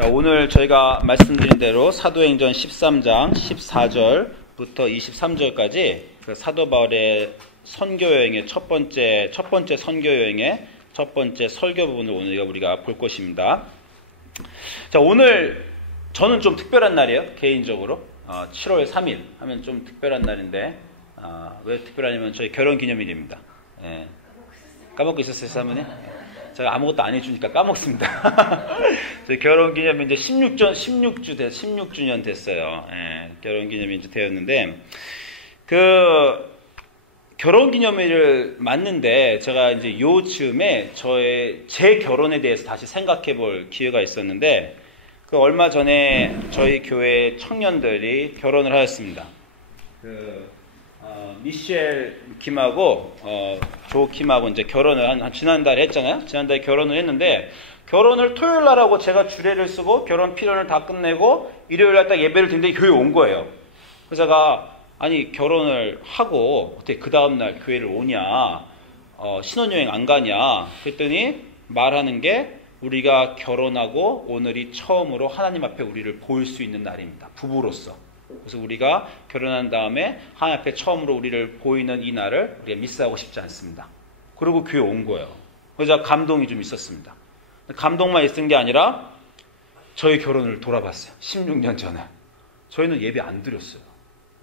자, 오늘 저희가 말씀드린 대로 사도행전 13장 14절부터 23절까지 그 사도 바울의 선교 여행의 첫 번째 선교 여행의 첫 번째 설교 부분을 오늘 우리가 볼 것입니다. 자, 오늘 저는 좀 특별한 날이에요. 개인적으로 7월 3일 하면 좀 특별한 날인데 왜 특별하냐면 저희 결혼 기념일입니다. 예. 까먹고 있었어요, 사모님? 제가 아무것도 안 해주니까 까먹습니다. 저희 결혼 기념일 이제 16주년 됐어요. 예, 결혼 기념일 이제 되었는데, 결혼 기념일을 맞는데, 제가 이제 요 즈음에 제 결혼에 대해서 다시 생각해 볼 기회가 있었는데, 얼마 전에 저희 교회 청년들이 결혼을 하였습니다. 미셸 김하고 조 김하고 이제 결혼을 지난달에 했잖아요. 지난달에 결혼을 했는데 결혼을 토요일 날 하고 제가 주례를 쓰고 결혼 필연을 다 끝내고 일요일 날 딱 예배를 드리는데 교회에 온 거예요. 그래서 제가 아니 결혼을 하고 어떻게 그 다음 날 교회를 오냐, 신혼여행 안 가냐 그랬더니 말하는 게 우리가 결혼하고 오늘이 처음으로 하나님 앞에 우리를 보일 수 있는 날입니다. 부부로서. 그래서 우리가 결혼한 다음에 하나님 앞에 처음으로 우리를 보이는 이 날을 우리가 미스하고 싶지 않습니다. 그리고 교회 온 거예요. 그래서 감동이 좀 있었습니다. 감동만 있은 게 아니라 저희 결혼을 돌아봤어요. 16년 전에. 저희는 예배 안 드렸어요.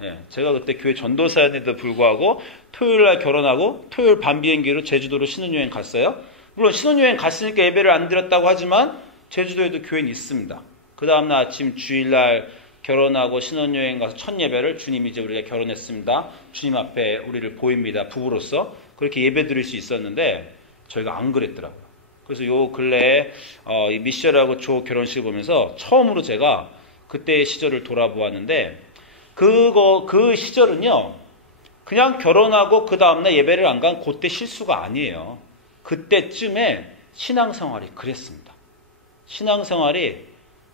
예, 제가 그때 교회 전도사였는데도 불구하고 토요일 날 결혼하고 토요일 밤 비행기로 제주도로 신혼여행 갔어요. 물론 신혼여행 갔으니까 예배를 안 드렸다고 하지만 제주도에도 교회는 있습니다. 그 다음날 아침 주일날 결혼하고 신혼여행 가서 첫 예배를 주님 이제 우리가 결혼했습니다. 주님 앞에 우리를 보입니다. 부부로서 그렇게 예배 드릴 수 있었는데 저희가 안 그랬더라고요. 그래서 요 근래에 이 미셸하고 조 결혼식을 보면서 처음으로 제가 그때의 시절을 돌아보았는데 그 시절은요 그냥 결혼하고 그 다음날 예배를 안 간 그때 실수가 아니에요. 그때쯤에 신앙생활이 그랬습니다. 신앙생활이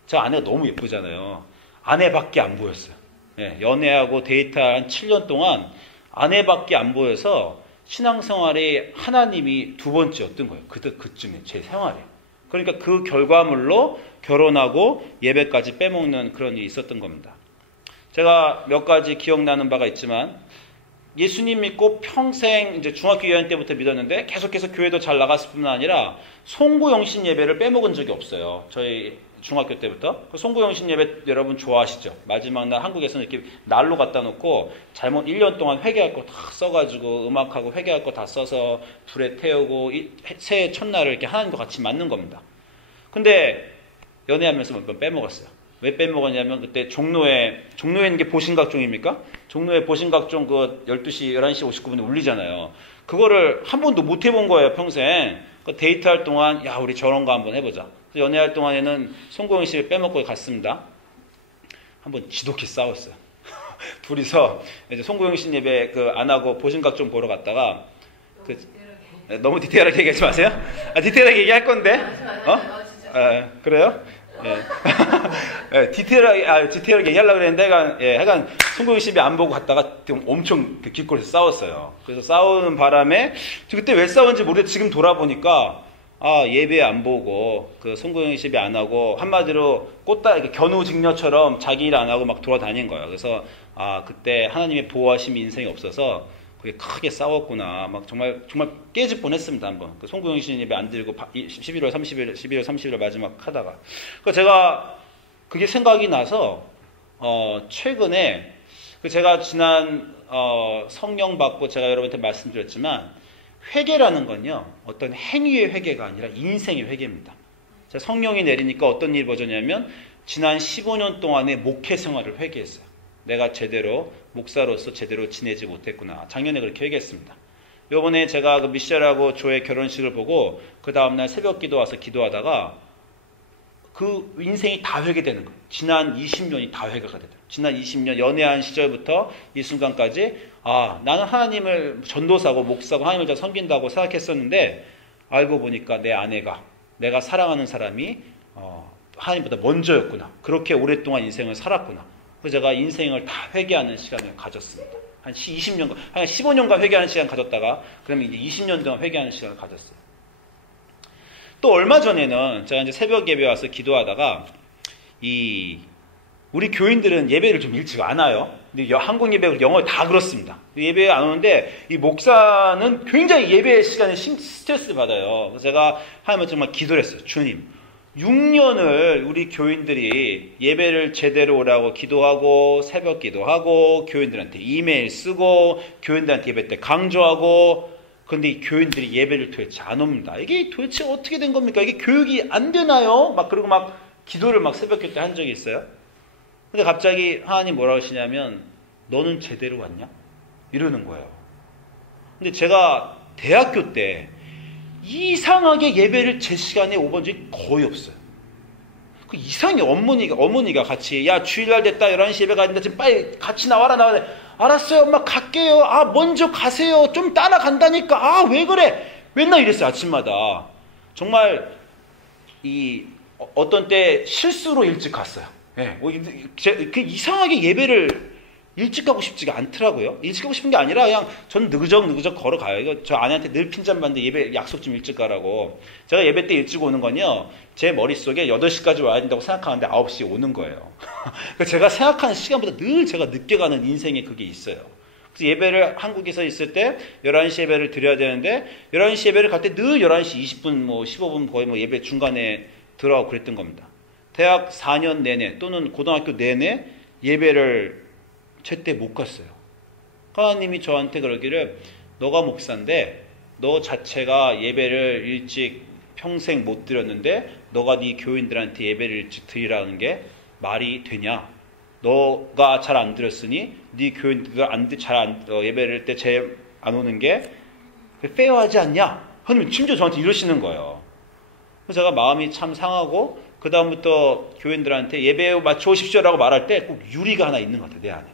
저 아내가 너무 예쁘잖아요. 아내밖에 안 보였어요. 예, 연애하고 데이트한 7년 동안 아내밖에 안 보여서 신앙생활이 하나님이 두 번째였던 거예요. 그쯤에 제 생활에. 그러니까 그 결과물로 결혼하고 예배까지 빼먹는 그런 일이 있었던 겁니다. 제가 몇 가지 기억나는 바가 있지만 예수님 믿고 평생 이제 중학교 2학년 때부터 믿었는데 계속해서 교회도 잘 나갔을 뿐만 아니라 송구영신 예배를 빼먹은 적이 없어요. 저희 중학교 때부터. 송구영신 예배 여러분 좋아하시죠? 마지막 날 한국에서는 이렇게 날로 갖다 놓고 잘못 1년 동안 회개할 거 다 써가지고 음악하고 회개할 거 다 써서 불에 태우고 새해 첫날을 이렇게 하나님과 같이 맞는 겁니다. 근데 연애하면서 몇 번 빼먹었어요. 왜 빼먹었냐면 그때 종로에 게 보신각종입니까? 종로에 보신각종 12시, 11시 59분에 울리잖아요. 그거를 한 번도 못 해본 거예요, 평생. 데이트할 동안, 야, 우리 저런 거 한번 해보자. 연애할 동안에는 송구영 씨를 빼먹고 갔습니다. 한번 지독히 싸웠어요. 둘이서 이제 송구영 씨 예배 안 하고 보신각종 보러 갔다가 너무 디테일하게 얘기하지 마세요. 디테일하게 얘기할 건데. 그래요? 예. 디테일하게 얘기하려고 그랬는데, 약간, 송구영 씨 예배 안 보고 갔다가 엄청 길거리에서 싸웠어요. 그래서 싸우는 바람에, 그때 왜 싸웠는지 모르겠는데, 지금 돌아보니까, 예배 안 보고, 송구영 씨 예배 안 하고, 한마디로 견우직녀처럼 자기 일 안 하고 막 돌아다닌 거예요. 그래서, 그때 하나님의 보호하심이 인생에 없어서, 그게 크게 싸웠구나. 막 정말 깨질 뻔했습니다, 한번. 송구영 씨 예배 안 드리고 11월 30일 마지막 하다가. 제가 그게 생각이 나서, 최근에, 제가 지난, 성령 받고 제가 여러분한테 말씀드렸지만, 회개라는 건요, 어떤 행위의 회개가 아니라 인생의 회개입니다. 제가 성령이 내리니까 어떤 일이 벌어졌냐면, 지난 15년 동안의 목회 생활을 회개했어요. 내가 목사로서 제대로 지내지 못했구나. 작년에 그렇게 회개했습니다. 요번에 제가 미셸하고 조의 결혼식을 보고 그 다음날 새벽 기도 와서 기도하다가 그 인생이 다 회개되는 거예요. 지난 20년이 다 회개가 되더라고요. 지난 20년 연애한 시절부터 이 순간까지 나는 하나님을 전도사고 목사고 하나님을 잘 섬긴다고 생각했었는데 알고 보니까 내 아내가 내가 사랑하는 사람이 하나님보다 먼저였구나. 그렇게 오랫동안 인생을 살았구나. 그래서 제가 인생을 다 회개하는 시간을 가졌습니다. 한 20년간, 한 15년간 회개하는 시간 가졌다가, 그러면 이제 20년 동안 회개하는 시간을 가졌어요. 또 얼마 전에는 제가 이제 새벽 예배 와서 기도하다가 우리 교인들은 예배를 좀 일찍 안 와요. 근데 한국 예배, 영어 다 그렇습니다. 예배에 안 오는데 이 목사는 굉장히 예배 시간에 스트레스를 받아요. 그래서 제가 하나님께 정말 기도를 했어요. 주님, 6년을 우리 교인들이 예배를 제대로 오라고 기도하고 새벽 기도하고 교인들한테 이메일 쓰고 교인들한테 예배 때 강조하고, 그런데 이 교인들이 예배를 도대체 안 옵니다. 이게 도대체 어떻게 된 겁니까? 이게 교육이 안 되나요? 그리고 기도를 새벽 기도 때 한 적이 있어요. 근데 갑자기 하나님 뭐라고 하시냐면 너는 제대로 왔냐? 이러는 거예요. 근데 제가 대학교 때 이상하게 예배를 제 시간에 오본 적이 거의 없어요. 그 이상하게 어머니가 같이 야 주일날 됐다 11시 예배 가야 된다 지금 빨리 같이 나와라. 알았어요 엄마 갈게요. 먼저 가세요. 좀 따라간다니까. 왜 그래? 맨날 이랬어요 아침마다. 정말 어떤 때 실수로 일찍 갔어요. 예, 이상하게 예배를 일찍 가고 싶지가 않더라고요. 일찍 가고 싶은 게 아니라 그냥 전 느그적 걸어가요. 이거 저 아내한테 늘 핀잔 받는데 예배 약속 좀 일찍 가라고. 제가 예배 때 일찍 오는 건요, 제 머릿속에 8시까지 와야 된다고 생각하는데 9시에 오는 거예요. 제가 생각하는 시간보다 늘 제가 늦게 가는 인생에 그게 있어요. 그래서 예배를 한국에서 있을 때 11시 예배를 드려야 되는데 11시 예배를 갈 때 늘 11시 20분 15분 거의 예배 중간에 들어가고 그랬던 겁니다. 대학 4년 내내 또는 고등학교 내내 예배를 제때 못 갔어요. 하나님이 저한테 그러기를 너가 목사인데 너 자체가 예배를 일찍 평생 못 드렸는데 너가 네 교인들한테 예배를 일찍 드리라는 게 말이 되냐? 너가 잘 안 드렸으니 네 교인들 예배를 때 제 안 오는 게 페어하지 않냐? 하나님 심지어 저한테 이러시는 거예요. 그래서 제가 마음이 참 상하고 그 다음부터 교인들한테 예배에 맞춰 오십시오라고 말할 때 꼭 유리가 하나 있는 것 같아요. 내 안에.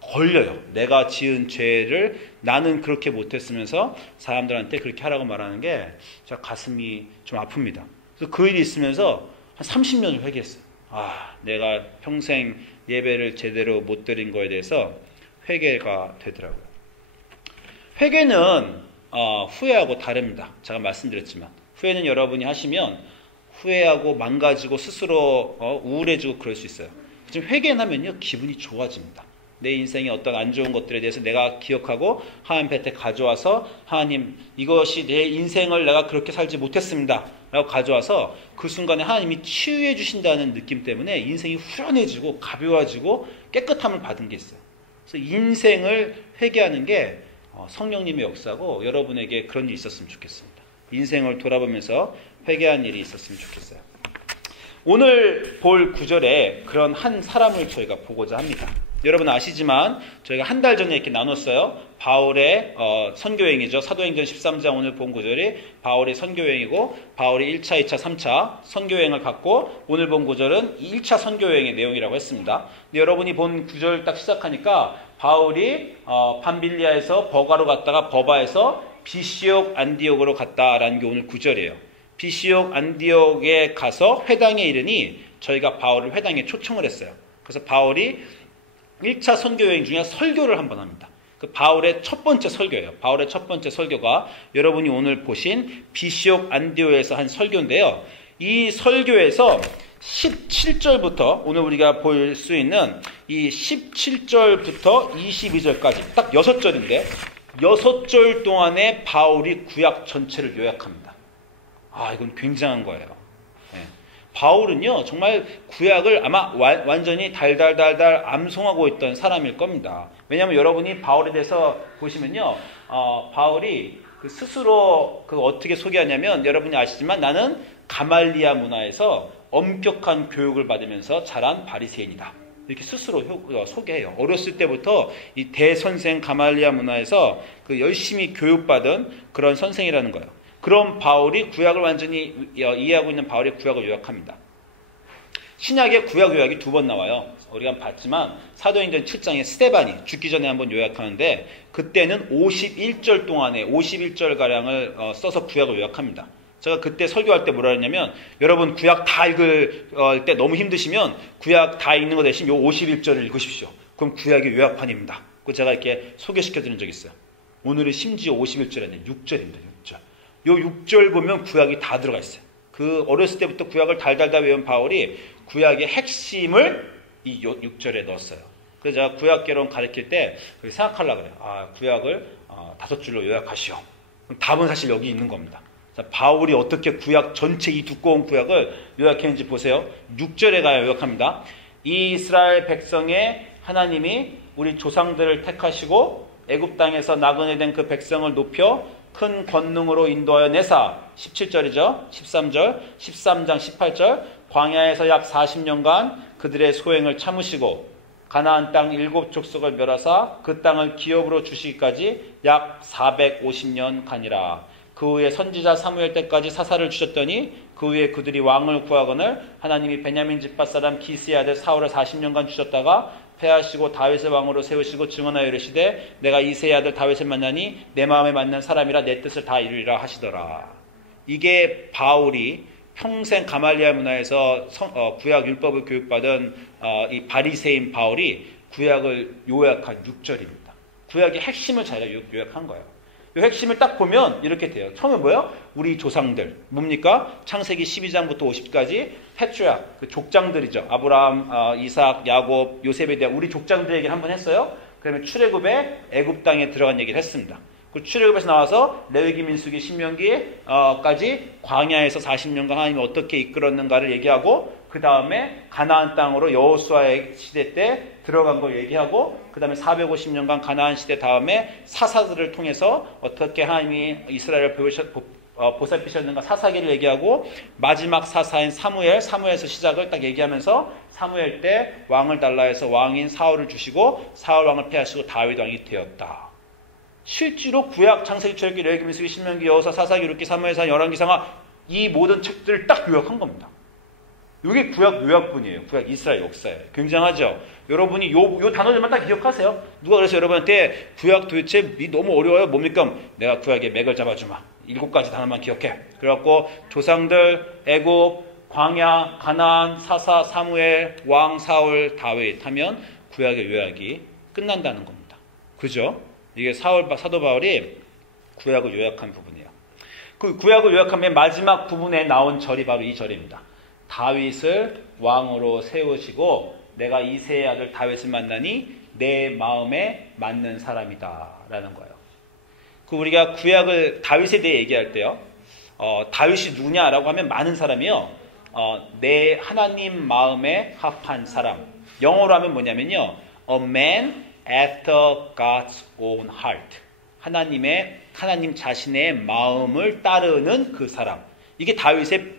걸려요. 내가 지은 죄를 나는 그렇게 못했으면서 사람들한테 그렇게 하라고 말하는 게 제가 가슴이 좀 아픕니다. 그래서 그 일이 있으면서 한 30년을 회개했어요. 내가 평생 예배를 제대로 못 드린 거에 대해서 회개가 되더라고요. 회개는 후회하고 다릅니다. 제가 말씀드렸지만 후회는 여러분이 하시면 후회하고 망가지고 스스로 우울해지고 그럴 수 있어요. 지금 회개하면요 기분이 좋아집니다. 내 인생의 어떤 안 좋은 것들에 대해서 내가 기억하고 하나님 곁에 가져와서 하나님 이것이 내 인생을 내가 그렇게 살지 못했습니다 라고 가져와서 그 순간에 하나님이 치유해 주신다는 느낌 때문에 인생이 후련해지고 가벼워지고 깨끗함을 받은 게 있어요. 그래서 인생을 회개하는 게 성령님의 역사고 여러분에게 그런 일이 있었으면 좋겠습니다. 인생을 돌아보면서 회개한 일이 있었으면 좋겠어요. 오늘 볼 구절에 그런 한 사람을 저희가 보고자 합니다. 여러분 아시지만 저희가 한 달 전에 이렇게 나눴어요. 바울의 선교여행이죠. 사도행전 13장 오늘 본 구절이 바울의 선교여행이고 바울이 1차, 2차, 3차 선교여행을 갖고 오늘 본 구절은 1차 선교여행의 내용이라고 했습니다. 근데 여러분이 본 구절 딱 시작하니까 바울이 밤빌리아에서 버가로 갔다가 버바에서 비시옥 안디옥으로 갔다라는 게 오늘 구절이에요. 비시옥 안디옥에 가서 회당에 이르니 저희가 바울을 회당에 초청을 했어요. 그래서 바울이 1차 선교여행 중에 설교를 한번 합니다. 그 바울의 첫 번째 설교예요. 바울의 첫 번째 설교가 여러분이 오늘 보신 비시옥 안디옥에서 한 설교인데요. 이 설교에서 17절부터 오늘 우리가 볼 수 있는 이 17절부터 22절까지 딱 6절인데 6절 동안에 바울이 구약 전체를 요약합니다. 이건 굉장한 거예요. 바울은요 정말 구약을 아마 완전히 달달달달 암송하고 있던 사람일 겁니다. 왜냐하면 여러분이 바울에 대해서 보시면요 바울이 스스로 어떻게 소개하냐면 여러분이 아시지만 나는 가말리아 문화에서 엄격한 교육을 받으면서 자란 바리새인이다 이렇게 스스로 소개해요. 어렸을 때부터 이 대선생 가말리아 문화에서 열심히 교육받은 그런 선생이라는 거예요. 그럼 바울이 구약을 완전히 이해하고 있는 바울의 구약을 요약합니다. 신약의 구약 요약이 2번 나와요. 우리가 봤지만 사도행전 7장에 스데반이 죽기 전에 한번 요약하는데 그때는 51절 동안에 51절가량을 써서 구약을 요약합니다. 제가 그때 설교할 때 뭐라 했냐면 여러분 구약 다 읽을 때 너무 힘드시면 구약 다 읽는 거 대신 요 51절을 읽으십시오. 그럼 구약의 요약판입니다. 그 제가 이렇게 소개시켜 드린 적이 있어요. 오늘은 심지어 51절이 아니라 6절입니다. 6절. 요 6절 보면 구약이 다 들어가 있어요. 그 어렸을 때부터 구약을 달달달 외운 바울이 구약의 핵심을 이 6절에 넣었어요. 그래서 제가 구약 개론 가르칠 때 생각하려고 그래요. 구약을 5줄로 요약하시오. 답은 사실 여기 있는 겁니다. 자, 바울이 어떻게 구약 전체 이 두꺼운 구약을 요약했는지 보세요. 6절에 가야 요약합니다. 이 이스라엘 백성의 하나님이 우리 조상들을 택하시고 애굽 땅에서 나그네 된 그 백성을 높여 큰 권능으로 인도하여 내사 17절이죠. 13절, 13장 18절 광야에서 약 40년간 그들의 소행을 참으시고 가나안 땅 7족속을 멸하사 그 땅을 기업으로 주시기까지 약 450년 가니라. 그 후에 선지자 사무엘 때까지 사사를 주셨더니 그 후에 그들이 왕을 구하거늘 하나님이 베냐민 집밭 사람 기스의 아들 사울을 40년간 주셨다가 패하시고 다윗을 왕으로 세우시고 증언하여 이르시되 내가 이새의 아들 다윗을 만나니 내 마음에 맞는 사람이라 내 뜻을 다 이루리라 하시더라. 이게 바울이 평생 가말리알 문화에서 구약 율법을 교육받은 이 바리새인 바울이 구약을 요약한 6절입니다. 구약의 핵심을 자기가 요약한 거예요. 이 핵심을 딱 보면 이렇게 돼요. 처음에 뭐예요? 우리 조상들. 뭡니까? 창세기 12장부터 50까지 패트리아크, 그 족장들이죠. 아브라함, 이삭, 야곱, 요셉에 대한 우리 족장들 얘기를 한번 했어요. 그러면 출애굽에 애굽 땅에 들어간 얘기를 했습니다. 그 출애굽에서 나와서 레위기, 민수기, 신명기까지 광야에서 40년간 하나님이 어떻게 이끌었는가를 얘기하고 그 다음에 가나안 땅으로 여호수아의 시대 때 들어간 걸 얘기하고 그 다음에 450년간 가나안 시대 다음에 사사들을 통해서 어떻게 하나님이 이스라엘을 보살피셨는가 사사기를 얘기하고 마지막 사사인 사무엘에서 시작을 딱 얘기하면서 사무엘 때 왕을 달라 해서 왕인 사울을 주시고 사울 왕을 패하시고 다윗 왕이 되었다. 실제로 구약 창세기, 출애굽기, 레위기, 민수기, 신명기, 여호수아, 사사기, 룻기, 사무엘상, 열왕기상하 이 모든 책들을 딱 요약한 겁니다. 이게 구약 요약본이에요. 구약 이스라엘 역사예요. 굉장하죠? 여러분이 요 단어들만 딱 기억하세요. 누가 그래서 여러분한테 구약 도대체 너무 어려워요. 뭡니까? 내가 구약의 맥을 잡아주마. 7가지 단어만 기억해. 그래갖고 조상들, 애굽, 광야, 가나안, 사사, 사무엘, 왕, 사울, 다윗 하면 구약의 요약이 끝난다는 겁니다. 그죠? 이게 사도 바울이 구약을 요약한 부분이에요. 그 구약을 요약하면 마지막 부분에 나온 절이 바로 이 절입니다. 다윗을 왕으로 세우시고 내가 이새의 아들 다윗을 만나니 내 마음에 맞는 사람이다 라는 거예요. 그 우리가 구약을 다윗에 대해 얘기할 때요. 다윗이 누구냐라고 하면 많은 사람이요. 내 하나님 마음에 합한 사람. 영어로 하면 뭐냐면요. A man after God's own heart. 하나님 자신의 마음을 따르는 그 사람. 이게 다윗의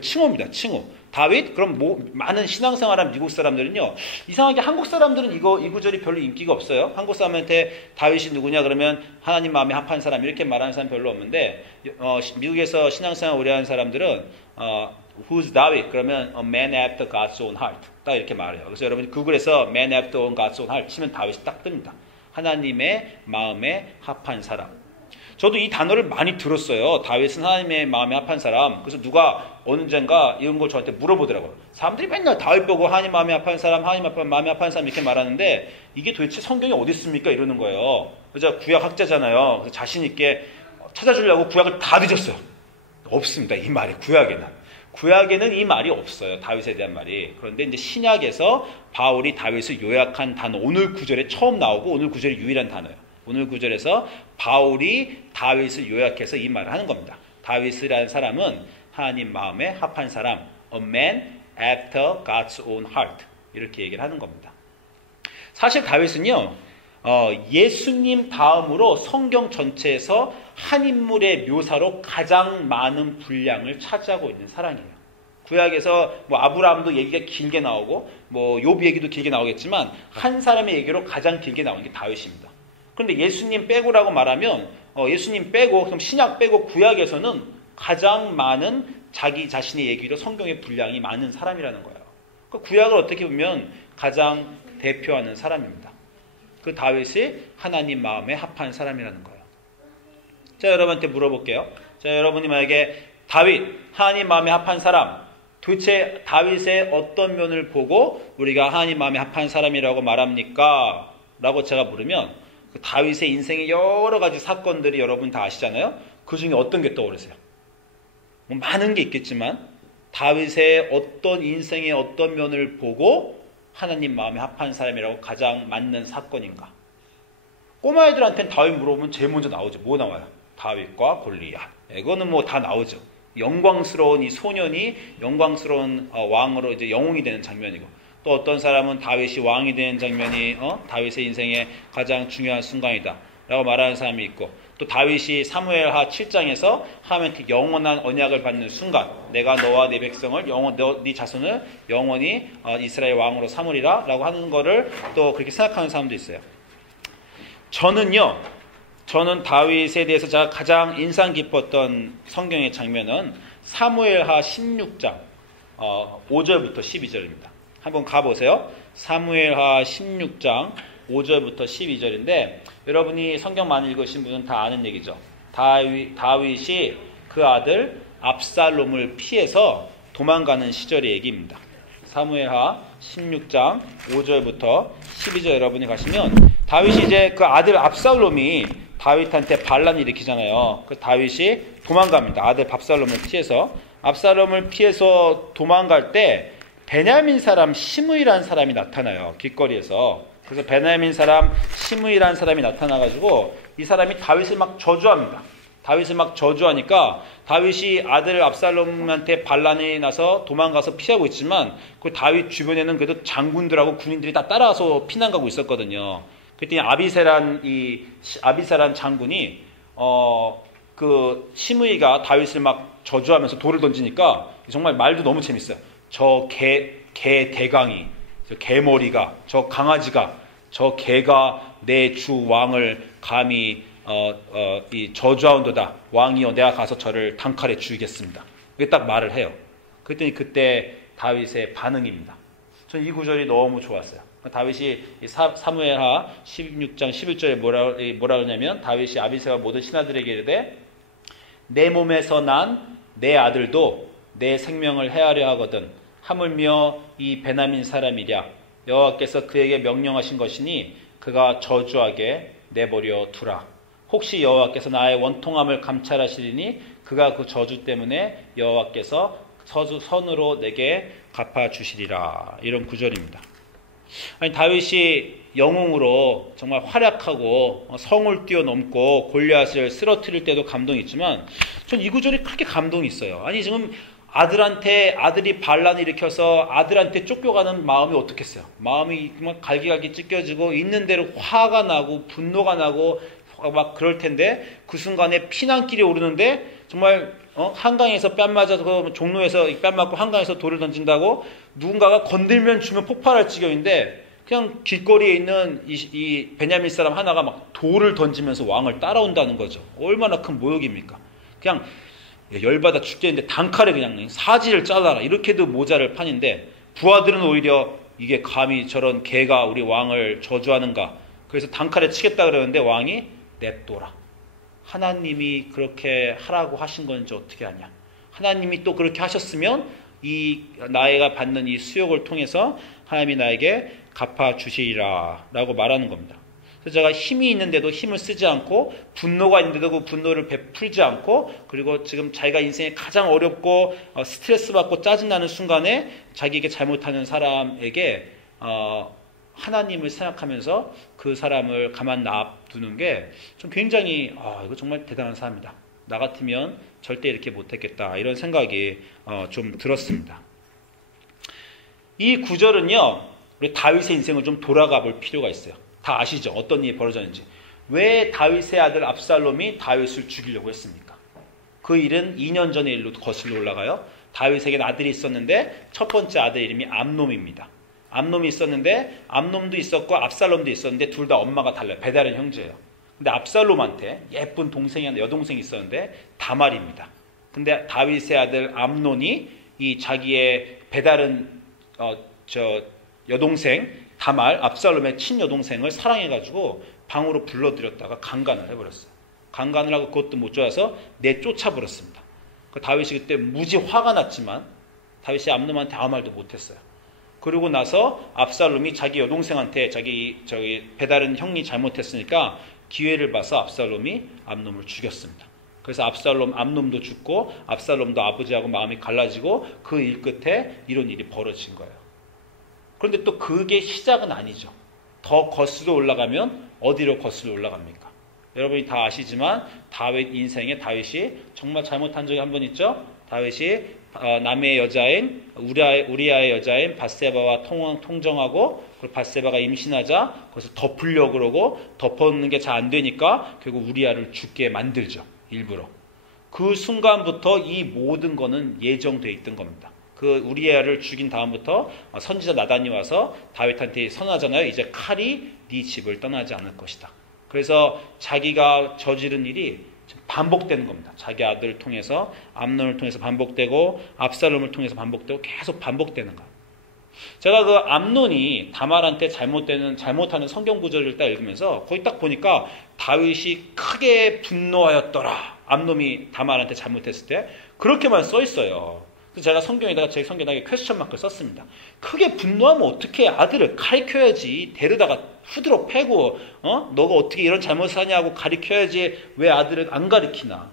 칭호입니다. 칭호. 다윗? 그럼 많은 신앙생활한 미국 사람들은요. 이상하게 한국 사람들은 이 구절이 별로 인기가 없어요. 한국 사람한테 다윗이 누구냐 그러면 하나님 마음에 합한 사람 이렇게 말하는 사람 별로 없는데 미국에서 신앙생활 오래 하는 사람들은 Who's David? 그러면 A man after God's own heart. 딱 이렇게 말해요. 그래서 여러분이 구글에서 Man after God's own heart 치면 다윗이 딱 뜹니다. 하나님의 마음에 합한 사람. 저도 이 단어를 많이 들었어요. 다윗은 하나님의 마음에 합한 사람. 그래서 누가 언젠가 이런 걸 저한테 물어보더라고요. 사람들이 맨날 다윗 보고 하나님 마음에 합한 사람, 하나님 마음에 합한 사람 이렇게 말하는데 이게 도대체 성경에 어디 있습니까? 이러는 거예요. 그래서 구약 학자잖아요. 그래서 자신 있게 찾아주려고 구약을 다 뒤졌어요. 없습니다. 이 말이 구약에는 이 말이 없어요. 다윗에 대한 말이. 그런데 이제 신약에서 바울이 다윗을 요약한 단어 오늘 구절에 처음 나오고 오늘 구절이 유일한 단어예요. 오늘 구절에서 바울이 다윗을 요약해서 이 말을 하는 겁니다. 다윗이라는 사람은 하나님 마음에 합한 사람, a man after God's own heart 이렇게 얘기를 하는 겁니다. 사실 다윗은요, 예수님 다음으로 성경 전체에서 한 인물의 묘사로 가장 많은 분량을 차지하고 있는 사람이에요. 구약에서 아브라함도 얘기가 길게 나오고 욥 얘기도 길게 나오겠지만 한 사람의 얘기로 가장 길게 나오는 게 다윗입니다. 그런데 예수님 빼고라고 말하면 예수님 빼고 그럼 신약 빼고 구약에서는 가장 많은 자기 자신의 얘기로 성경의 분량이 많은 사람이라는 거예요. 그러니까 구약을 어떻게 보면 가장 대표하는 사람입니다. 그 다윗이 하나님 마음에 합한 사람이라는 거예요. 자, 여러분한테 물어볼게요. 자, 여러분이 만약에 다윗, 하나님 마음에 합한 사람, 도대체 다윗의 어떤 면을 보고 우리가 하나님 마음에 합한 사람이라고 말합니까? 라고 제가 물으면 그 다윗의 인생의 여러 가지 사건들이 여러분 다 아시잖아요. 그 중에 어떤 게 떠오르세요? 많은 게 있겠지만 다윗의 어떤 인생의 어떤 면을 보고 하나님 마음에 합한 사람이라고 가장 맞는 사건인가? 꼬마애들한테는 다윗 물어보면 제일 먼저 나오죠. 뭐 나와요? 다윗과 골리앗. 이거는 뭐 다 나오죠. 영광스러운 이 소년이 영광스러운 왕으로 이제 영웅이 되는 장면이고, 또 어떤 사람은 다윗이 왕이 되는 장면이 다윗의 인생의 가장 중요한 순간이다 라고 말하는 사람이 있고, 또 다윗이 사무엘하 7장에서 하나님께 영원한 언약을 받는 순간, 내가 너와 네 백성을 네 자손을 영원히 이스라엘 왕으로 삼으리라 라고 하는 거를 또 그렇게 생각하는 사람도 있어요. 저는 다윗에 대해서 제가 가장 인상 깊었던 성경의 장면은 사무엘하 16장 5절부터 12절입니다. 한번 가보세요. 사무엘하 16장 5절부터 12절인데 여러분이 성경 많이 읽으신 분은 다 아는 얘기죠. 다윗이 그 아들 압살롬을 피해서 도망가는 시절의 얘기입니다. 사무엘하 16장 5절부터 12절 여러분이 가시면 다윗이 이제 그 아들 압살롬이 다윗한테 반란을 일으키잖아요. 그 다윗이 도망갑니다. 아들 압살롬을 피해서. 압살롬을 피해서 도망갈 때 베냐민 사람 시므이라는 사람이 나타나요. 길거리에서. 그래서 베냐민 사람 시므이라는 사람이 나타나가지고 이 사람이 다윗을 막 저주합니다. 다윗을 막 저주하니까 다윗이 아들 압살롬한테 반란이 나서 도망가서 피하고 있지만 그 다윗 주변에는 그래도 장군들하고 군인들이 다 따라와서 피난 가고 있었거든요. 그랬더니 아비세란 장군이 그 시므이가 다윗을 막 저주하면서 돌을 던지니까 정말 말도 너무 재밌어요. 저 개 대강이, 저 개머리가, 저 강아지가, 저 개가 내 주 왕을 감히 이 저주하온도다. 왕이여 내가 가서 저를 단칼에 죽이겠습니다. 이게 딱 말을 해요. 그랬더니 그때 다윗의 반응입니다. 저는 이 구절이 너무 좋았어요. 다윗이 사무엘하 16장 11절에 뭐라 그러냐면 다윗이 아비새와 모든 신하들에게 이르되 내 몸에서 난 내 아들도 내 생명을 해하려 하거든 하물며 이 베냐민 사람이랴 여호와께서 그에게 명령하신 것이니 그가 저주하게 내버려 두라. 혹시 여호와께서 나의 원통함을 감찰하시리니 그가 그 저주 때문에 여호와께서 선으로 내게 갚아주시리라. 이런 구절입니다. 아니, 다윗이 영웅으로 정말 활약하고 성을 뛰어넘고 골리앗을 쓰러뜨릴 때도 감동이 있지만 전 이 구절이 그렇게 감동이 있어요. 아니 지금 아들이 반란을 일으켜서 아들한테 쫓겨가는 마음이 어떻겠어요? 마음이 정말 갈기갈기 찢겨지고 있는 대로 화가 나고 분노가 나고 막 그럴 텐데 그 순간에 피난길이 오르는데 정말 한강에서 뺨 맞아서 종로에서 뺨 맞고 한강에서 돌을 던진다고 누군가가 건들면 주면 폭발할 지경인데 그냥 길거리에 있는 이 베냐민 사람 하나가 막 돌을 던지면서 왕을 따라온다는 거죠. 얼마나 큰 모욕입니까? 그냥 열받아 죽겠는데 단칼에 그냥 사지를 잘라라 이렇게도 모자를 판인데 부하들은 오히려 이게 감히 저런 개가 우리 왕을 저주하는가 그래서 단칼에 치겠다 그러는데 왕이 냅둬라. 하나님이 그렇게 하라고 하신 건지 어떻게 하냐. 하나님이 또 그렇게 하셨으면 이 나이가 받는 이 수욕을 통해서 하나님이 나에게 갚아주시리라 라고 말하는 겁니다. 그래서 제가 힘이 있는데도 힘을 쓰지 않고 분노가 있는데도 그 분노를 베풀지 않고 그리고 지금 자기가 인생에 가장 어렵고 스트레스 받고 짜증나는 순간에 자기에게 잘못하는 사람에게 하나님을 생각하면서 그 사람을 가만 놔두는 게 좀 굉장히 이거 정말 대단한 사람이다. 나 같으면 절대 이렇게 못했겠다. 이런 생각이 좀 들었습니다. 이 구절은요. 우리 다윗의 인생을 좀 돌아가 볼 필요가 있어요. 다 아시죠? 어떤 일이 벌어졌는지. 왜 다윗의 아들 압살롬이 다윗을 죽이려고 했습니까? 그 일은 2년 전의 일로 거슬러 올라가요. 다윗에게는 아들이 있었는데 첫 번째 아들 이름이 암놈입니다. 암놈이 있었는데 암놈도 있었고 압살롬도 있었는데 둘 다 엄마가 달라요. 배다른 형제예요. 근데 압살롬한테 예쁜 여동생이 있었는데 다말입니다. 근데 다윗의 아들 암논이 이 자기의 배다른 여동생 다말 압살롬의 친여동생을 사랑해가지고 방으로 불러들였다가 강간을 해버렸어요. 강간을 하고 그것도 못 좋아서 내쫓아버렸습니다. 다윗이 그때 무지 화가 났지만 다윗이 암놈한테 아무 말도 못했어요. 그러고 나서 압살롬이 자기 여동생한테 저기 배다른 형이 잘못했으니까 기회를 봐서 압살롬이 암놈을 죽였습니다. 그래서 암놈도 죽고 압살롬도 아버지하고 마음이 갈라지고 그 일 끝에 이런 일이 벌어진 거예요. 그런데 또 그게 시작은 아니죠. 더 거슬러 올라가면 어디로 거슬러 올라갑니까? 여러분이 다 아시지만 다윗 인생에 다윗이 정말 잘못한 적이 한 번 있죠. 다윗이 남의 여자인 우리아의 여자인 밧세바와 통정하고 그리고 밧세바가 임신하자 거기서 덮으려고 그러고 덮어놓는 게 잘 안 되니까 결국 우리아를 죽게 만들죠. 일부러. 그 순간부터 이 모든 거는 예정되어 있던 겁니다. 그 우리아를 죽인 다음부터 선지자 나단이 와서 다윗한테 선언하잖아요. 이제 칼이 네 집을 떠나지 않을 것이다. 그래서 자기가 저지른 일이 반복되는 겁니다. 자기 아들을 통해서 암논을 통해서 반복되고 압살롬을 통해서 반복되고 계속 반복되는 거예요. 제가 그 암논이 다말한테 잘못하는 성경 구절을 딱 읽으면서 거기 딱 보니까 다윗이 크게 분노하였더라. 암논이 다말한테 잘못했을 때 그렇게만 써 있어요. 그래서 제가 제 성경에다가 퀘스천 마크를 썼습니다. 크게 분노하면 어떻게 아들을 가리켜야지. 데려다가 후드로 패고 너가 어떻게 이런 잘못을 하냐고 가리켜야지 왜 아들을 안 가리키나.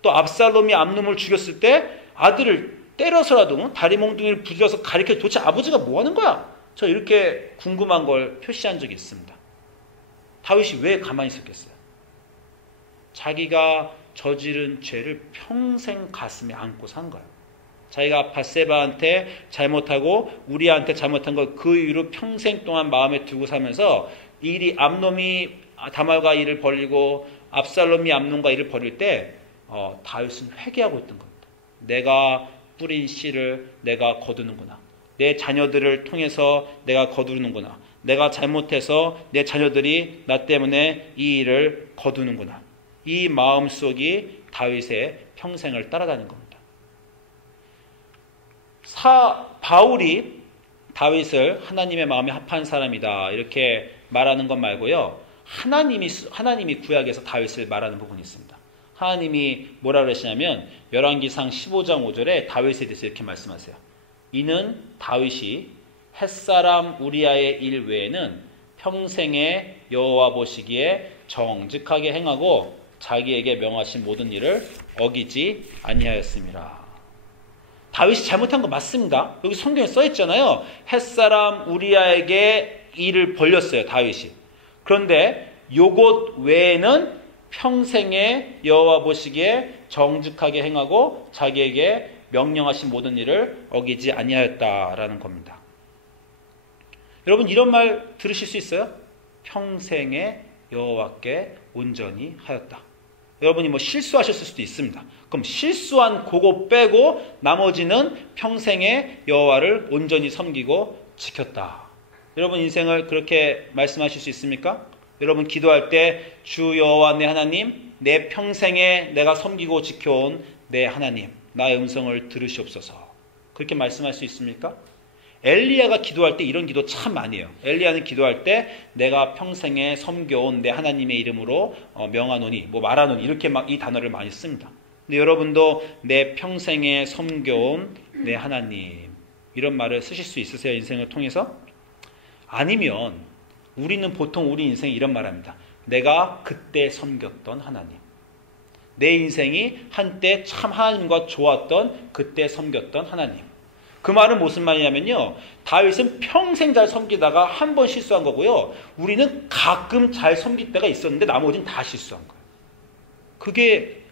또 압살롬이 암논을 죽였을 때 아들을 때려서라도 다리 몽둥이를 부딪혀서 가리켜 도대체 아버지가 뭐 하는 거야? 저 이렇게 궁금한 걸 표시한 적이 있습니다. 다윗이 왜 가만히 있었겠어요? 자기가 저지른 죄를 평생 가슴에 안고 산 거예요. 자기가 밧세바한테 잘못하고 우리아한테 잘못한 걸 그 이후로 평생 동안 마음에 두고 살면서 암놈이 다말과 일을 벌이고 압살롬이 암논과 일을 벌일 때 다윗은 회개하고 있던 겁니다. 내가 뿌린 씨를 내가 거두는구나. 내 자녀들을 통해서 내가 거두는구나. 내가 잘못해서 내 자녀들이 나 때문에 이 일을 거두는구나. 이 마음속이 다윗의 평생을 따라다닌 겁니다. 바울이 다윗을 하나님의 마음에 합한 사람이다 이렇게 말하는 것 말고요. 하나님이 구약에서 다윗을 말하는 부분이 있습니다. 하나님이 뭐라 그러시냐면 열왕기상 15장 5절에 다윗에 대해서 이렇게 말씀하세요. 이는 다윗이 햇사람 우리아의 일 외에는 평생에 여호와 보시기에 정직하게 행하고 자기에게 명하신 모든 일을 어기지 아니하였습니다. 다윗이 잘못한 거 맞습니다. 여기 성경에 써 있잖아요. 햇사람 우리아에게 일을 벌렸어요. 다윗이. 그런데 요것 외에는 평생에 여호와 보시기에 정직하게 행하고 자기에게 명령하신 모든 일을 어기지 아니하였다라는 겁니다. 여러분 이런 말 들으실 수 있어요? 평생에 여호와께 온전히 하였다. 여러분이 뭐 실수하셨을 수도 있습니다. 그럼 실수한 그거 빼고 나머지는 평생에 여호와를 온전히 섬기고 지켰다. 여러분 인생을 그렇게 말씀하실 수 있습니까? 여러분 기도할 때 주 여호와 내 하나님, 내 평생에 내가 섬기고 지켜온 내 하나님, 나의 음성을 들으시옵소서. 그렇게 말씀할 수 있습니까? 엘리야가 기도할 때 이런 기도 참 많이 해요. 엘리야는 기도할 때 내가 평생에 섬겨온 내 하나님의 이름으로 명하노니 말하노니 이렇게 막 이 단어를 많이 씁니다. 근데 여러분도 내 평생에 섬겨온 내 하나님 이런 말을 쓰실 수 있으세요? 인생을 통해서? 아니면 우리는 보통 우리 인생에 이런 말합니다. 내가 그때 섬겼던 하나님. 내 인생이 한때 참 하나님과 좋았던 그때 섬겼던 하나님. 그 말은 무슨 말이냐면요. 다윗은 평생 잘 섬기다가 한 번 실수한 거고요. 우리는 가끔 잘 섬길 때가 있었는데 나머지는 다 실수한 거예요. 그게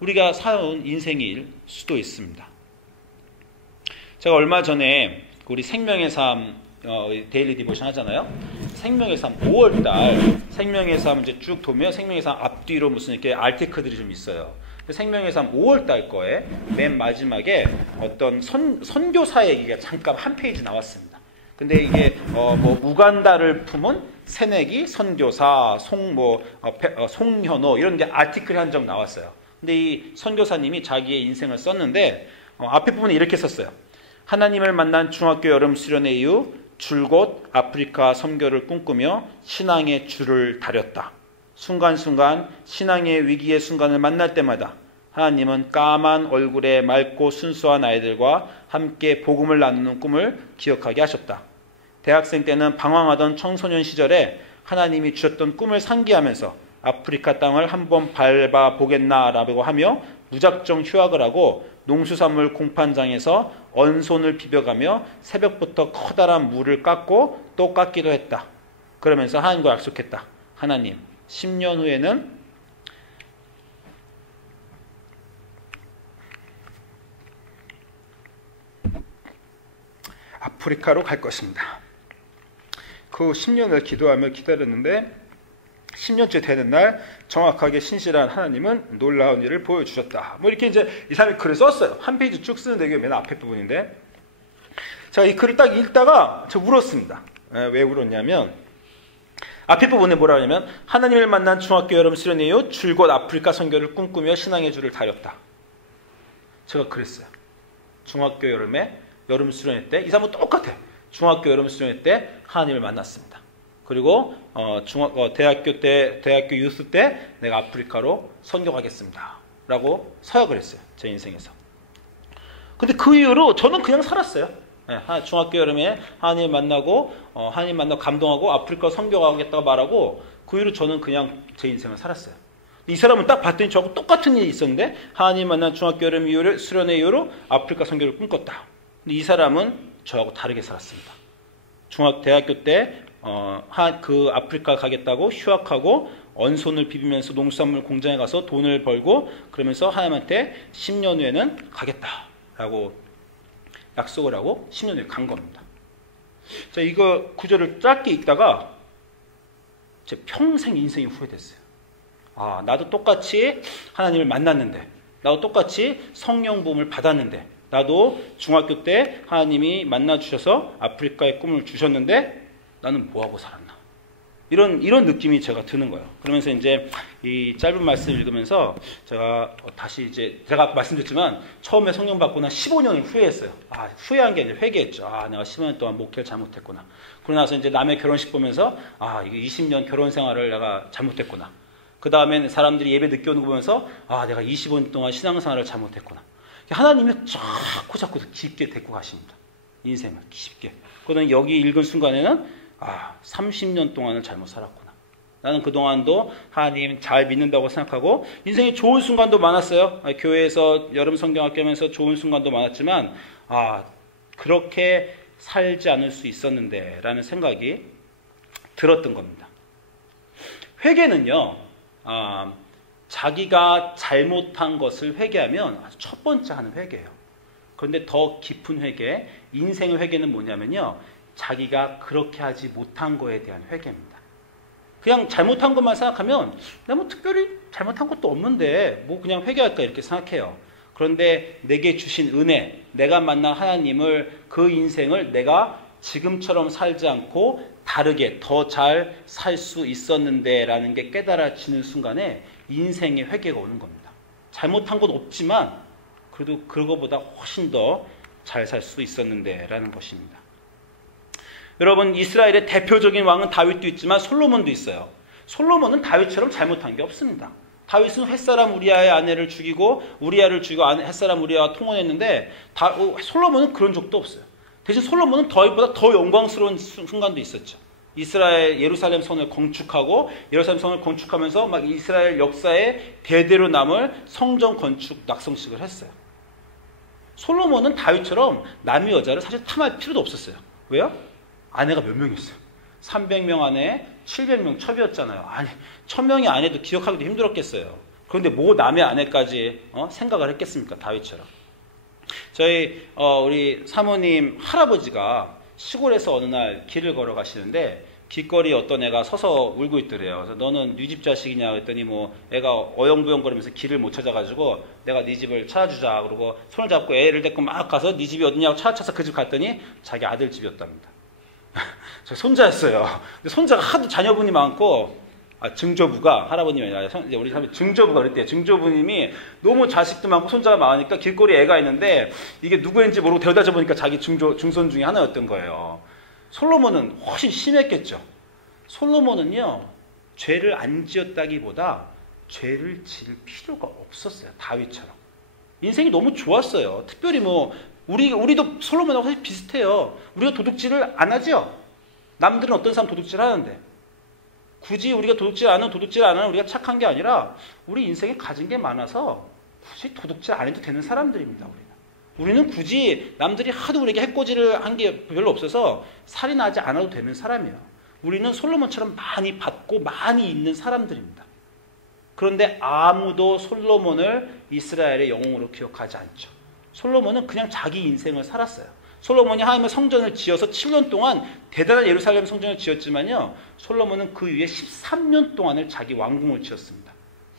우리가 살아온 인생일 수도 있습니다. 제가 얼마 전에 우리 생명의 삶 데일리 디보션 하잖아요. 생명의 삶 5월달 생명의 삶 이제 쭉 보면 생명의 삶 앞뒤로 무슨 이렇게 알티클들이 좀 있어요. 생명의 삶 5월달 거에 맨 마지막에 어떤 선교사 얘기가 잠깐 한 페이지 나왔습니다. 근데 이게 우간다를 품은 새내기 선교사 송현호 이런 게 아티클이 한 적 나왔어요. 근데 이 선교사님이 자기의 인생을 썼는데 앞에 부분에 이렇게 썼어요. 하나님을 만난 중학교 여름 수련회 이후 줄곧 아프리카 선교를 꿈꾸며 신앙의 줄을 다렸다. 순간순간 신앙의 위기의 순간을 만날 때마다 하나님은 까만 얼굴에 맑고 순수한 아이들과 함께 복음을 나누는 꿈을 기억하게 하셨다. 대학생 때는 방황하던 청소년 시절에 하나님이 주셨던 꿈을 상기하면서 아프리카 땅을 한번 밟아보겠나라고 하며 무작정 휴학을 하고 농수산물 공판장에서 언손을 비벼가며 새벽부터 커다란 물을 깎고 또 깎기도 했다. 그러면서 하나님과 약속했다. 하나님, 10년 후에는 아프리카로 갈 것입니다. 그 10년을 기도하며 기다렸는데 10년째 되는 날 정확하게 신실한 하나님은 놀라운 일을 보여주셨다. 뭐 이렇게 이제 이 사람이 글을 썼어요. 한 페이지 쭉 쓰는데 이게 맨 앞에 부분인데, 제가 이 글을 딱 읽다가 저 울었습니다. 왜 울었냐면 앞에 부분에 뭐라 하냐면 하나님을 만난 중학교 여름 수련 이후 줄곧 아프리카 선교를 꿈꾸며 신앙의 줄을 다렸다. 제가 그랬어요. 중학교 여름에 여름 수련회 때 이 사람은 똑같아. 중학교 여름 수련회 때 하나님을 만났습니다. 그리고 대학교 유스 때 내가 아프리카로 선교 가겠습니다. 라고 서약을 했어요. 제 인생에서. 근데 그 이후로 저는 그냥 살았어요. 중학교 여름에 하나님 만나고 하나님 만나고 감동하고 아프리카 선교 가겠다고 말하고 그 이후로 저는 그냥 제 인생을 살았어요. 이 사람은 딱 봤더니 저하고 똑같은 일이 있었는데 하나님 만난 중학교 여름 이후를 수련회 이후로 아프리카 선교를 꿈꿨다. 근데 이 사람은 저하고 다르게 살았습니다. 대학교 때 그 아프리카 가겠다고 휴학하고 언손을 비비면서 농수산물 공장에 가서 돈을 벌고 그러면서 하나님한테 10년 후에는 가겠다라고 약속을 하고 10년 후에 간 겁니다. 자, 이거 구절을 짧게 읽다가 제 평생 인생이 후회됐어요. 아, 나도 똑같이 하나님을 만났는데, 나도 똑같이 성령 부음을 받았는데, 나도 중학교 때 하나님이 만나주셔서 아프리카의 꿈을 주셨는데 나는 뭐하고 살았나. 이런 느낌이 제가 드는 거예요. 그러면서 이제 이 짧은 말씀을 읽으면서 제가 다시 이제 제가 말씀드렸지만 처음에 성령 받고 난 15년을 후회했어요. 아, 후회한 게 아니라 회개했죠. 아, 내가 15년 동안 목회를 잘못했구나. 그러고 나서 이제 남의 결혼식 보면서 아, 이게 20년 결혼 생활을 내가 잘못했구나. 그 다음엔 사람들이 예배 늦게 오는 거 보면서 아, 내가 25년 동안 신앙생활을 잘못했구나. 하나님이 자꾸 깊게 데리고 가십니다. 인생을 깊게. 그러면 여기 읽은 순간에는 아, 30년 동안은 잘못 살았구나. 나는 그동안도 하나님 잘 믿는다고 생각하고 인생에 좋은 순간도 많았어요. 교회에서 여름 성경학교 하면서 좋은 순간도 많았지만 아, 그렇게 살지 않을 수 있었는데 라는 생각이 들었던 겁니다. 회개는요, 자기가 잘못한 것을 회개하면 아주 첫 번째 하는 회개예요. 그런데 더 깊은 회개, 인생의 회개는 뭐냐면요, 자기가 그렇게 하지 못한 거에 대한 회개입니다. 그냥 잘못한 것만 생각하면 내가 뭐 특별히 잘못한 것도 없는데 뭐 그냥 회개할까 이렇게 생각해요. 그런데 내게 주신 은혜, 내가 만난 하나님을, 그 인생을 내가 지금처럼 살지 않고 다르게 더 잘 살 수 있었는데 라는 게 깨달아지는 순간에 인생의 회개가 오는 겁니다. 잘못한 건 없지만 그래도 그거보다 훨씬 더 잘 살 수 있었는데 라는 것입니다. 여러분, 이스라엘의 대표적인 왕은 다윗도 있지만 솔로몬도 있어요. 솔로몬은 다윗처럼 잘못한 게 없습니다. 다윗은 햇사람 우리아의 아내를 죽이고 우리아를 죽이고 햇사람 우리아와 통혼했는데 솔로몬은 그런 적도 없어요. 대신 솔로몬은 다윗보다 더 영광스러운 순간도 있었죠. 이스라엘 예루살렘 성을 건축하고 예루살렘 성을 건축하면서 막 이스라엘 역사에 대대로 남을 성전 건축 낙성식을 했어요. 솔로몬은 다윗처럼 남의 여자를 사실 탐할 필요도 없었어요. 왜요? 아내가 몇 명이었어요? 300명 안에 700명 첩이었잖아요. 아니, 1000명의 아내도 기억하기도 힘들었겠어요. 그런데 뭐 남의 아내까지 생각을 했겠습니까? 다윗처럼. 저희 우리 사모님 할아버지가 시골에서 어느 날 길을 걸어가시는데 길거리에 어떤 애가 서서 울고 있더래요. 그래서 너는 네 집 자식이냐 그랬더니 뭐 애가 어영부영거리면서 길을 못 찾아가지고 내가 네 집을 찾아주자. 그러고 손을 잡고 애를 데리고 막 가서 네 집이 어디냐고 찾아서 그 집 갔더니 자기 아들 집이었답니다. 저 손자였어요. 근데 손자가 하도 자녀분이 많고 증조부가, 할아버님이 아니라 우리 사람이 증조부가 그랬대요. 증조부님이 너무 자식도 많고 손자가 많으니까 길거리에 애가 있는데 이게 누구인지 모르고 데려다 줘보니까 자기 증손 중에 하나였던 거예요. 솔로몬은 훨씬 심했겠죠. 솔로몬은요, 죄를 안 지었다기보다 죄를 지을 필요가 없었어요. 다윗처럼. 인생이 너무 좋았어요. 특별히 뭐 우리도 솔로몬하고 사실 비슷해요. 우리가 도둑질을 안 하죠. 남들은 어떤 사람 도둑질 하는데 굳이 우리가 도둑질 안 하는 우리가 착한 게 아니라 우리 인생에 가진 게 많아서 굳이 도둑질 안 해도 되는 사람들입니다. 우리는 굳이 남들이 하도 우리에게 해코지를 한 게 별로 없어서 살인하지 않아도 되는 사람이에요. 우리는 솔로몬처럼 많이 받고 많이 있는 사람들입니다. 그런데 아무도 솔로몬을 이스라엘의 영웅으로 기억하지 않죠. 솔로몬은 그냥 자기 인생을 살았어요. 솔로몬이 하나님의 성전을 지어서 7년 동안 대단한 예루살렘 성전을 지었지만요, 솔로몬은 그 위에 13년 동안을 자기 왕궁을 지었습니다.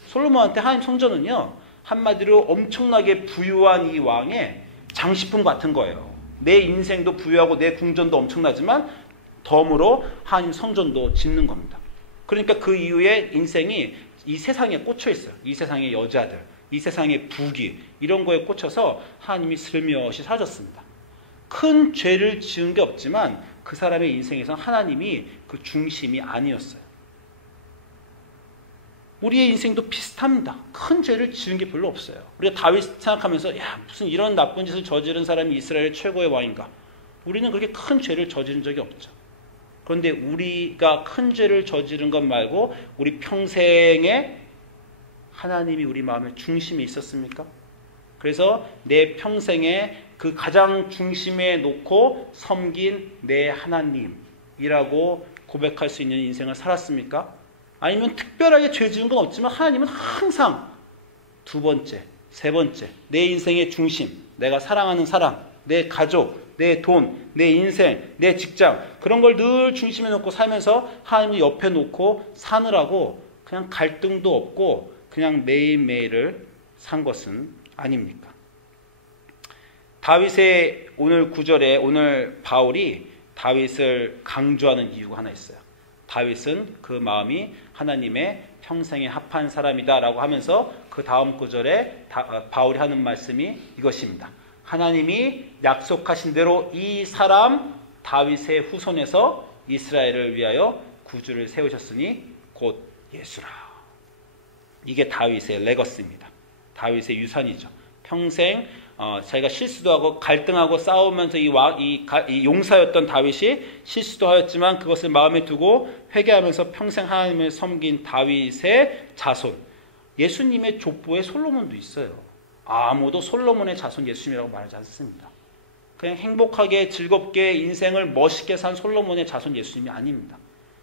솔로몬한테 하나님 성전은요, 한마디로 엄청나게 부유한 이 왕의 장식품 같은 거예요. 내 인생도 부유하고 내 궁전도 엄청나지만 덤으로 하나님 성전도 짓는 겁니다. 그러니까 그 이후에 인생이 이 세상에 꽂혀 있어요. 이 세상의 여자들, 이 세상의 부귀, 이런 거에 꽂혀서 하나님이 슬며시 사라졌습니다. 큰 죄를 지은 게 없지만 그 사람의 인생에서 하나님이 그 중심이 아니었어요. 우리의 인생도 비슷합니다. 큰 죄를 지은 게 별로 없어요. 우리가 다윗 생각하면서 야, 무슨 이런 나쁜 짓을 저지른 사람이 이스라엘 최고의 왕인가? 우리는 그렇게 큰 죄를 저지른 적이 없죠. 그런데 우리가 큰 죄를 저지른 것 말고 우리 평생에 하나님이 우리 마음의 중심에 있었습니까? 그래서 내 평생에 그 가장 중심에 놓고 섬긴 내 하나님이라고 고백할 수 있는 인생을 살았습니까? 아니면 특별하게 죄 지은 건 없지만 하나님은 항상 두 번째, 세 번째, 내 인생의 중심, 내가 사랑하는 사람, 내 가족, 내 돈, 내 인생, 내 직장, 그런 걸 늘 중심에 놓고 살면서 하나님을 옆에 놓고 사느라고 그냥 갈등도 없고 그냥 매일매일을 산 것은 아닙니까? 다윗의 오늘 구절에 오늘 바울이 다윗을 강조하는 이유가 하나 있어요. 다윗은 그 마음이 하나님의 평생에 합한 사람이다 라고 하면서 그 다음 구절에 바울이 하는 말씀이 이것입니다. 하나님이 약속하신 대로 이 사람 다윗의 후손에서 이스라엘을 위하여 구주를 세우셨으니 곧 예수라. 이게 다윗의 레거시입니다. 다윗의 유산이죠. 평생 자기가 실수도 하고 갈등하고 싸우면서 이 용사였던 다윗이 실수도 하였지만 그것을 마음에 두고 회개하면서 평생 하나님을 섬긴 다윗의 자손. 예수님의 족보에 솔로몬도 있어요. 아무도 솔로몬의 자손 예수님이라고 말하지 않습니다. 그냥 행복하게 즐겁게 인생을 멋있게 산 솔로몬의 자손 예수님이 아닙니다.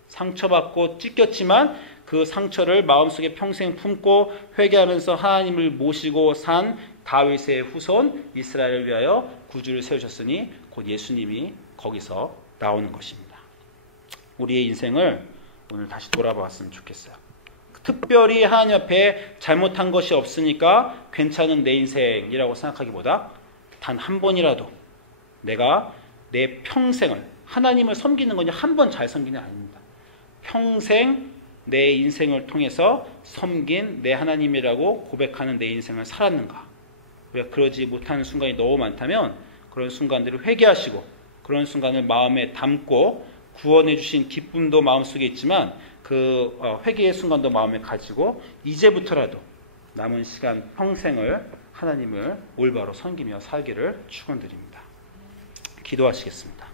상처받고 찢겼지만 그 상처를 마음속에 평생 품고 회개하면서 하나님을 모시고 산 다윗의 후손 이스라엘을 위하여 구주를 세우셨으니 곧 예수님이 거기서 나오는 것입니다. 우리의 인생을 오늘 다시 돌아봤으면 좋겠어요. 특별히 하나님 앞에 잘못한 것이 없으니까 괜찮은 내 인생이라고 생각하기보다 단 한 번이라도 내가 내 평생을 하나님을 섬기는 건 한 번 잘 섬기는 게 아닙니다. 평생 내 인생을 통해서 섬긴 내 하나님이라고 고백하는 내 인생을 살았는가? 우리가 그러지 못하는 순간이 너무 많다면 그런 순간들을 회개하시고 그런 순간을 마음에 담고 구원해 주신 기쁨도 마음속에 있지만 그 회개의 순간도 마음에 가지고 이제부터라도 남은 시간 평생을 하나님을 올바로 섬기며 살기를 축원드립니다. 기도하시겠습니다.